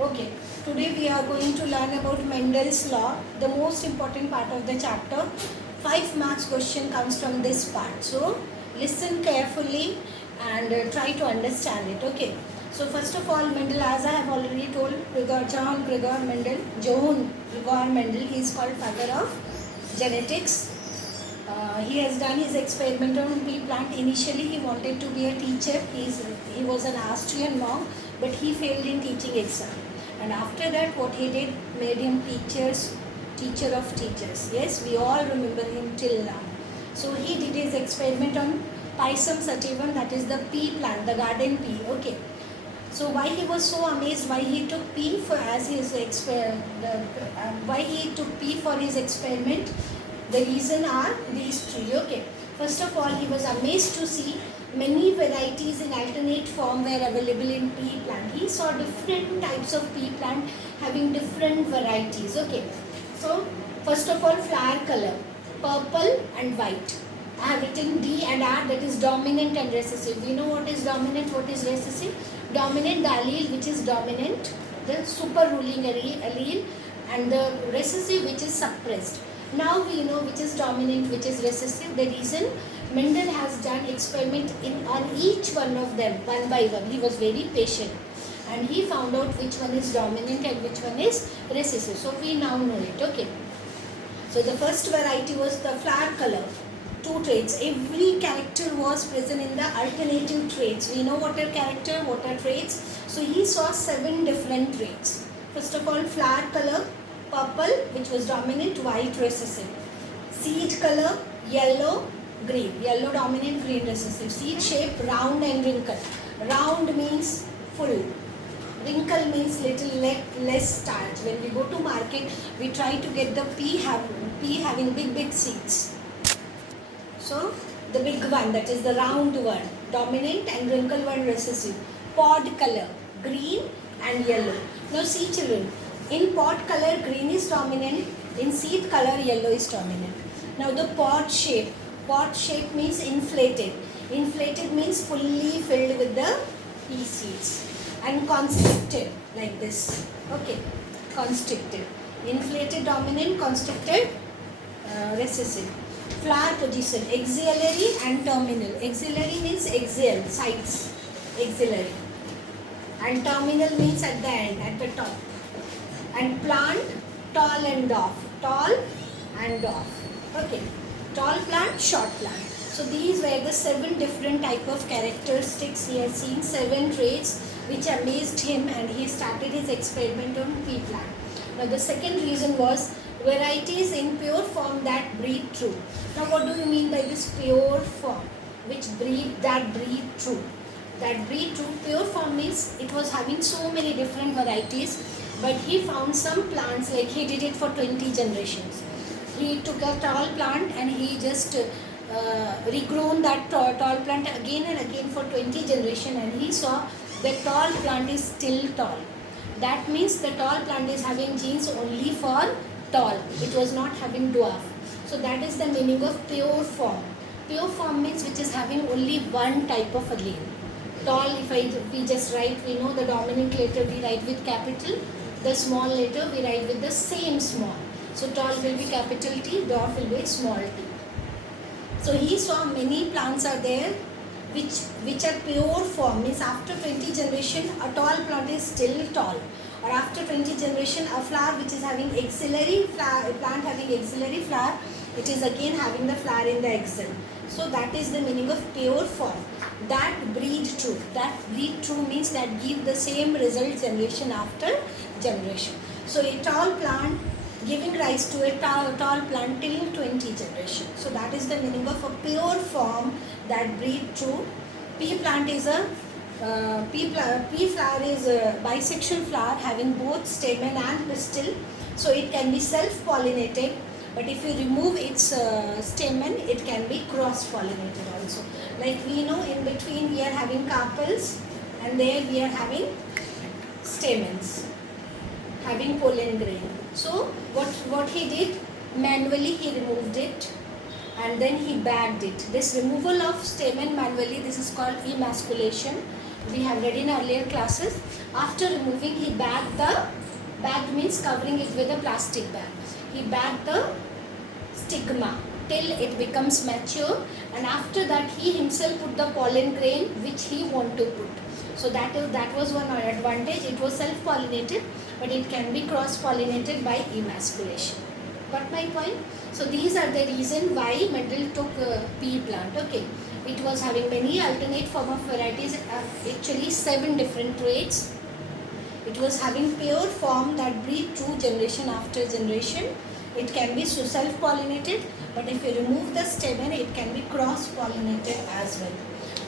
Okay, today we are going to learn about Mendel's law, the most important part of the chapter. 5 marks question comes from this part. So, listen carefully and try to understand it. Okay. So, first of all, Mendel, as I have already told, John Gregor Mendel, John Gregor Mendel, he is called father of genetics. He has done his experiment on pea plant. Initially, he wanted to be a teacher. He was an Austrian monk, but he failed in teaching exam. And after that, what he did made him teacher of teachers. Yes, we all remember him till now. So he did his experiment on Pisum sativum, that is the pea plant, the garden pea. Okay. So why he was so amazed? Why he took pea for as his why he took pea for his experiment? The reason are these three. Okay. First of all, he was amazed to see many varieties in alternate form were available in pea plant. He saw different types of pea plant having different varieties. Okay. So first of all, flower color, purple and white. I have written D and R, that is dominant and recessive. We know what is dominant, what is recessive. Dominant, the allele which is dominant, the super ruling allele, and the recessive which is suppressed. Now we know which is dominant, which is recessive. The reason Mendel has done experiment on each one of them, one by one. He was very patient and he found out which one is dominant and which one is recessive. So we now know it. Okay. So the first variety was the flower color. 2 traits. Every character was present in the alternative traits. We know what are character, what are traits. So he saw 7 different traits. First of all, flower color, purple, which was dominant, white recessive. Seed color, yellow, green. Yellow dominant, green recessive. Seed shape, round and wrinkle. Round means full. Wrinkle means little less starch. When we go to market, we try to get the pea having big seeds. So the big one, that is the round one, dominant, and wrinkle one recessive. Pod color, green and yellow. Now see children, in pod color green is dominant, in seed color yellow is dominant. Now the pod shape means inflated. Inflated means fully filled with the pea seeds. And constricted like this. Okay, constricted. Inflated dominant, constricted recessive. Flower position, axillary and terminal. Axillary means axial, sides, axillary. And terminal means at the end, at the top. And plant, tall and dwarf. Tall and dwarf. Okay. Tall plant, short plant. So these were the 7 different type of characteristics. He has seen 7 traits which amazed him and he started his experiment on pea plant. Now the second reason was varieties in pure form that breed true. Now what do you mean by this pure form? That breed true. That breed true. Pure form means it was having so many different varieties, but he found some plants, like he did it for 20 generations. He took a tall plant and he just regrown that tall plant again and again for 20 generations, and he saw the tall plant is still tall. That means the tall plant is having genes only for tall. It was not having dwarf. So that is the meaning of pure form. Pure form means which is having only one type of allele. Tall, we just write, we know the dominant letter we write with capital. The small letter we write with the same small. So tall will be capital T, dwarf will be small t. So he saw many plants are there which are pure form, means after 20 generation a tall plant is still tall, or after 20 generation a flower which is having axillary flower, a plant having axillary flower, it is again having the flower in the axil. So that is the meaning of pure form. That breed true. That breed true means that give the same result generation after generation. So a tall plant giving rise to a tall plant till 20 generations. So that is the meaning of a pure form that breed true. Pea plant is pea flower is a bisexual flower having both stamen and pistil. So it can be self-pollinated, but if you remove its stamen, it can be cross-pollinated also. Like we know, in between we are having carpels and there we are having stamens, having pollen grain. So what he did, manually he removed it and then he bagged it. This removal of stamen manually, this is called emasculation. we have read in earlier classes. After removing, he bagged means covering it with a plastic bag. He bagged the stigma till it becomes mature, and after that he himself put the pollen grain which he want to put. So that was one advantage. It was self-pollinated, but it can be cross-pollinated by emasculation. Got my point? So these are the reason why Mendel took pea plant. Okay, it was having many alternate form of varieties, actually 7 different traits. It was having pure form that breed true generation after generation. It can be self-pollinated, but if you remove the stamen, it can be cross-pollinated as well.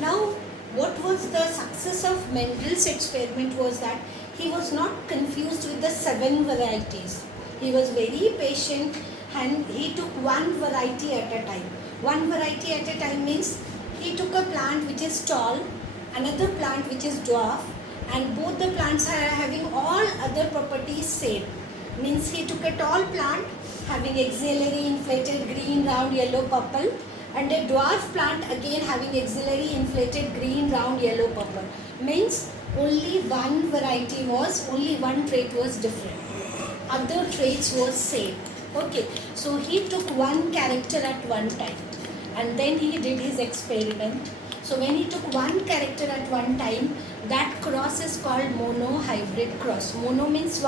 Now, what was the success of Mendel's experiment was that he was not confused with the 7 varieties. He was very patient and he took one variety at a time. One variety at a time means he took a plant which is tall, another plant which is dwarf, and both the plants are having all other properties same. Means he took a tall plant having axillary inflated green, round, yellow, purple, and a dwarf plant again having axillary inflated green, round, yellow, purple. Means only one trait was different. Other traits was same. Okay, so he took one character at one time, and then he did his experiment. So when he took one character at one time, that cross is called monohybrid cross. Mono means one.